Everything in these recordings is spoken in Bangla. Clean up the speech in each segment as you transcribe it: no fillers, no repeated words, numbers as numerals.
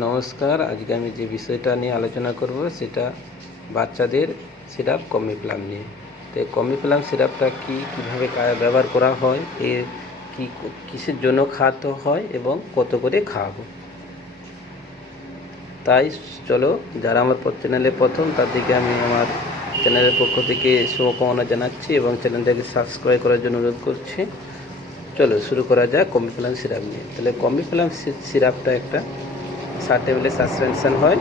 নমস্কার। আজকে আমি যে বিষয়টা নিয়ে আলোচনা করব সেটা বাচ্চাদের সিরাপ কমিপ্লাম নিয়ে। তো কমিপ্লাম সিরাপটা কীভাবে ব্যবহার করা হয়, এর কিসের জন্য খাওয়াতে হয় এবং কত করে খাওয়াবো। তাই চলো, যারা আমার চ্যানেলে প্রথম তাদেরকে আমি আমার চ্যানেলের পক্ষ থেকে শুভকামনা জানাচ্ছি এবং চ্যানেলটাকে সাবস্ক্রাইব করার জন্য অনুরোধ করছি। চলো শুরু করা যাক কমিপ্লাম সিরাপ নিয়ে। তাহলে কমিপ্লাম সিরাপটা একটা 60 ml সাসপেনশন হয়।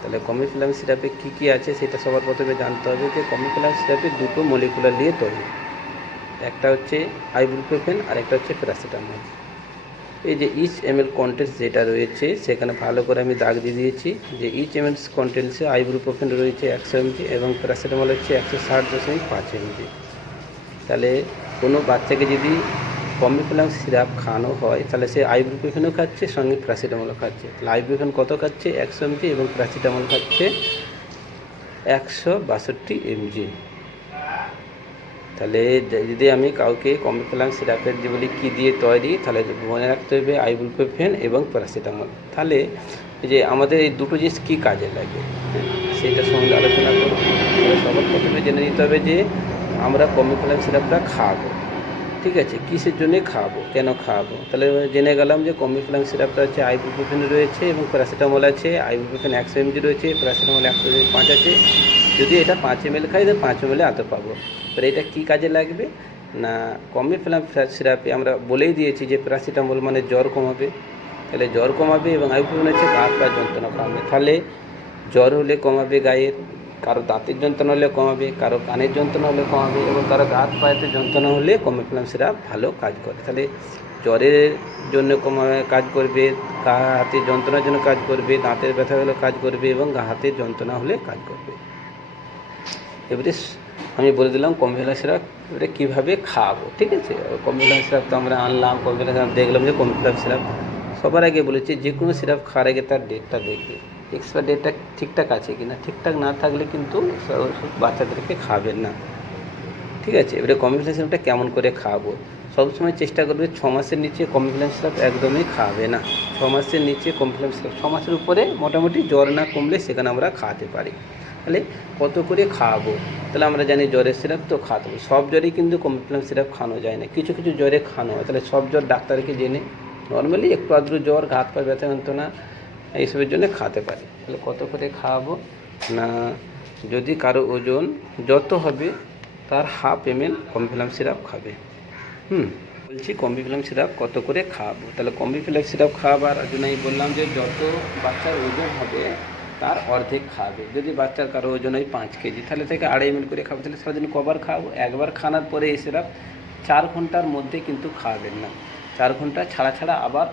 তাহলে কমিপ্লাম সিরাপে কী আছে সেটা সবার প্রথমে জানতে হবে যে কমিপ্লাম সিরাপে দুটো মলিকুলার নিয়ে তৈরি। একটা হচ্ছে আইবুপ্রোফেন আর একটা হচ্ছে প্যারাসিটামল। এই যে ইচ ml কন্টেন্টস যেটা রয়েছে সেখানে ভালো করে আমি দাগ দিয়ে দিয়েছি যে ইচ ml কন্টেন্টসে আইবুপ্রোফেন রয়েছে 100 mg এবং প্যারাসিটামল হচ্ছে 160.5 mg। তাহলে কোনো বাচ্চাকে যদি কমিপ্লাম সিরাপ খাওয়ানো হয় তাহলে সে আইবুপ্রোফেনও খাচ্ছে, সঙ্গে প্যারাসিটামলও খাচ্ছে। তাহলে আইবুপ্রোফেন কত খাচ্ছে? 100 mg এবং প্যারাসিটামল খাচ্ছে 162 mg। তাহলে যদি আমি কাউকে কমিপ্লাম সিরাপের যে বলি কী দিয়ে তৈরি, তাহলে মনে রাখতে হবে আইবুপ্রোফেন এবং প্যারাসিটামল। তাহলে যে আমাদের এই দুটো জিনিস কী কাজে লাগে সেটা সম্বন্ধে আলোচনা করব। তাহলে সবার প্রথমে জেনে নিতে হবে যে আমরা কমিপ্লাম সিরাপটা খাওয়াবো, ঠিক আছে, কিসের জন্যে খাওয়াবো, কেন খাওয়াবো। তাহলে জেনে গেলাম যে কমিপ্লাম সিরাপটা হচ্ছে আইবুপ্রোফেন রয়েছে এবং প্যারাসিটামল আছে। আইবুপ্রোফেন 100 mg রয়েছে, প্যারাসিটামল 105 আছে। যদি এটা 5 ml খাই তো 5 ml আতো পাবো। তাহলে এটা কী কাজে লাগবে না, কমিপ্লাম সিরাপে আমরা বলেই দিয়েছি যে প্যারাসিটামল মানে জ্বর কমাবে। তাহলে জ্বর কমাবে এবং আইবুপ্রোফেন হচ্ছে গা হাত পা যন্ত্রণা কমাবে। তাহলে জ্বর হলে কমাবে গায়ের, কারো দাঁতের যন্ত্রণা হলে কমাবে, কারো কানের যন্ত্রণা হলে কমাবে এবং কারো হাত পায়েতে যন্ত্রণা হলে কমিপ্লাম সিরাপ ভালো কাজ করে। তাহলে জ্বরের জন্য কাজ করবে, গা হাতের যন্ত্রণার জন্য কাজ করবে, দাঁতের ব্যথা হলে কাজ করবে এবং গা হাতের যন্ত্রণা হলে কাজ করবে। এবারে আমি বলে দিলাম কমিপ্লাম সিরাপ এবারে কীভাবে খাওয়াবো, ঠিক আছে। কমিপ্লাম সিরাপ তো আমরা আনলাম, কমিপ্লাম সিরাপ দেখলাম যে কমিপ্লাম সিরাপ সবার আগে বলেছি যে কোনো সিরাপ খাওয়ার আগে তার ডেটটা দেখবে, এক্সপায়ার ডেটটা ঠিকঠাক আছে কি না। ঠিকঠাক না থাকলে কিন্তু বাচ্চাদেরকে খাওয়াবেন না, ঠিক আছে। এবারে কমিপ্লাম সিরাপটা কেমন করে খাওয়াবো, সবসময় চেষ্টা করবে 6 মাসের নিচে কমিপ্লাম সিরাপ একদমই খাওয়াবে না। 6 মাসের নিচে কমিপ্লাম সিরাপ, 6 মাসের উপরে মোটামুটি জ্বর না কমলে সেখানে আমরা খাওয়াতে পারি। তাহলে কত করে খাওয়াবো, তাহলে আমরা জানি জ্বরের সিরাপ তো খাওয়াতে হবে। সব জ্বরেই কিন্তু কমিপ্লাম সিরাপ খাওয়ানো যায় না, কিছু কিছু জ্বরে খাওয়ানো হয়। তাহলে সব জ্বর ডাক্তারকে জেনে নর্মালি একটু আদ্র জ্বর, হাত পা ব্যথা যন্ত্রণা এইসবের জন্য খাওয়াতে পারি। তাহলে কত করে খাওয়াবো না, যদি কারো ওজন যত হবে তার ½ ml কমিপ্লাম সিরাপ খাবে। বলছি কমিপ্লাম সিরাপ কত করে খাওয়াবো। তাহলে কমিপ্লাম সিরাপ খাওয়াবার জন্য আমি বললাম যে যত বাচ্চার ওজন হবে তার অর্ধেক খাওয়াবে। যদি বাচ্চার কারো ওজন হয় 5 কেজি তাহলে থেকে 2.5 ml করে খাবো। তাহলে সারাদিন কবার খাওয়াবো? একবার খাওয়ার পরে এই সিরাপ 4 ঘন্টার মধ্যে কিন্তু খাওয়াবেন না। 4 ঘন্টা ছাড়া ছাড়া আবার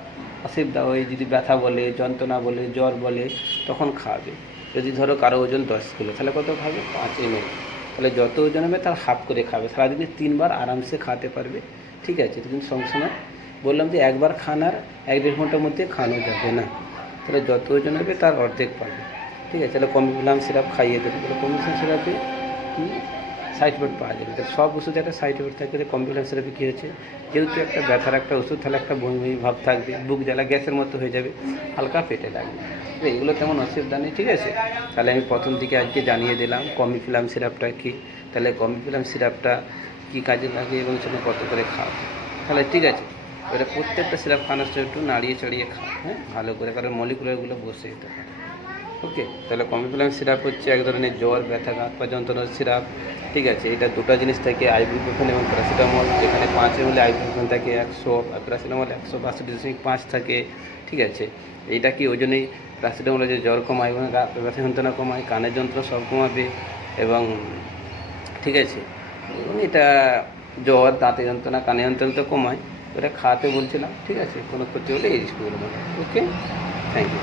অসুবিধা হয়, যদি ব্যথা বলে, যন্ত্রণা বলে, জ্বর বলে তখন খাওয়াবে। যদি ধরো কারো ওজন 10 কিলো তাহলে কত খাবে? 5 ml। তাহলে যত ওজন হবে তার ½ করে খাবে। সারাদিনে 3 বার আরামসে খাওয়াতে পারবে, ঠিক আছে। কিন্তু সঙ্গে সঙ্গে বললাম যে একবার খাওয়ার 1-1.5 ঘন্টার মধ্যে খাওয়ানো যাবে না। তাহলে যত ওজন হবে তার অর্ধেক পাবে, ঠিক আছে। তাহলে কমিপ্লাম সিরাপ খাইয়ে দেবে। তাহলে কমিপ্লাম সিরাপে কী সাইড এফেক্ট পাওয়া যাবে। তাহলে সব ওষুধে একটা সাইড এফেক্ট থাকে। কমিপ্লাম সিরাপে কী হচ্ছে, যেহেতু একটা ব্যথার একটা ওষুধ, তাহলে একটা বমি বমি ভাব থাকবে, বুক জ্বালা গ্যাসের মতো হয়ে যাবে, হালকা পেটে লাগবে। তো এগুলো তেমন অসুবিধা নেই, ঠিক আছে। তাহলে আমি প্রথম দিকে আজকে জানিয়ে দিলাম কমিপ্লাম সিরাপটা কী। তাহলে কমিপ্লাম সিরাপটা কী কাজে লাগে এবং সেটা কত করে খাওয়া, তাহলে ঠিক আছে। এবারে প্রত্যেকটা সিরাপ খাওয়ানোর সময় একটু নাড়িয়ে চাড়িয়ে খাওয়া, হ্যাঁ, ভালো করে, কারণ মলিকুলারগুলো বসে যেতে পারে। ওকে, তাহলে কমিপ্লাম সিরাপ হচ্ছে এক ধরনের জ্বর, ব্যথা, হাত পা যন্ত্রণার সিরাপ, ঠিক আছে। এটা দুটো জিনিস থাকে, আইবুপ্রোফেন এবং প্যারাসিটামল। যেখানে 5 ml আইবুপ্রোফেন থাকে 100 আর প্যারাসিটামল 162.5 থাকে, ঠিক আছে। এইটা কি ওই জন্যই প্যারাসিটামল যে জ্বর কমায় এবং ব্যথা যন্ত্রণা কমায়, কানের যন্ত্রণা সব কমাবে এবং ঠিক আছে, এবং এটা জ্বর, দাঁতের যন্ত্রণা, কানের যন্ত্রণা তো কমায়। ওটা খাওয়াতে বলছিলাম, ঠিক আছে। কোনো ক্ষতি হলে এই রিস্ক করবো। ওকে, থ্যাংক ইউ।